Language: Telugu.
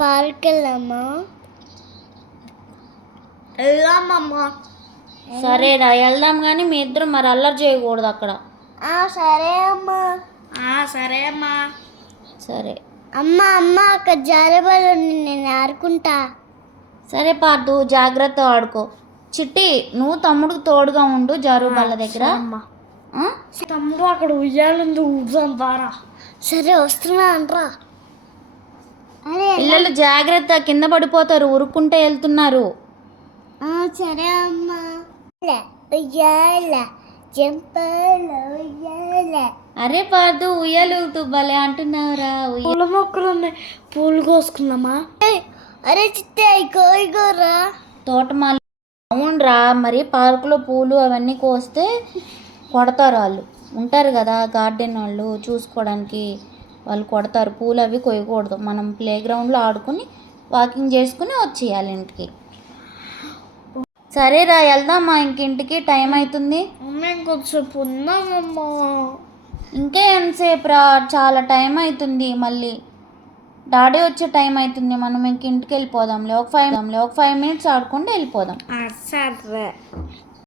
పార్క్ వెళ్దామా? వెళ్దామమ్మా. సరేరా వెళ్దాం, కానీ మీ ఇద్దరు మరి అల్లరి చేయకూడదు అక్కడ. సరే అమ్మా. సరే అమ్మా. సరే అమ్మ అక్కడ జారబాలు నేను ఆడుకుంటా. సరే పార్దు, జాగ్రత్త ఆడుకో. చిట్టి, నువ్వు తమ్ముడికి తోడుగా ఉండు జారు బల్ల దగ్గర. తమ్ముడు అక్కడ ఉయ్యాలందు ఊపుదాం బారా. సరే వస్తున్నా అంట్రా. పిల్లలు జాగ్రత్త, కింద పడిపోతారు, ఉరుక్కుంటే వెళ్తున్నారు. సరే అమ్మా. ఉయ్యాల జంపాల ఉయ్యాల. అరే పార్దు, ఉయ్యాలు భలే అంటున్నావురా. పూల మొక్కలు ఉన్నాయి, పూలు కోసుకుందామా? అరే చిట్టి ఇగోరా తోటమాల. అవునరా, మరి పార్కులో పూలు అవన్నీ కోస్తే కొడతారు. వాళ్ళు ఉంటారు కదా గార్డెన్ వాళ్ళు చూసుకోవడానికి, వాళ్ళు కొడతారు. పూలు అవి కొయ్యకూడదు. మనం ప్లే గ్రౌండ్లో ఆడుకుని వాకింగ్ చేసుకుని వచ్చేయాలి ఇంటికి. సరేరా వెళ్దామా, ఇంకింటికి టైం అవుతుంది. ఇంకొంచెంసేపు ఉందామమ్మా. ఇంకే ఎంతసేపు రా, చాలా టైం అవుతుంది. మళ్ళీ డాడీ వచ్చే టైం అవుతుంది. మనం ఇంక ఇంటికి వెళ్ళిపోదాంలే. ఒక 5 మినిట్స్ ఆడుకుంటే వెళ్ళిపోదాం. సరే.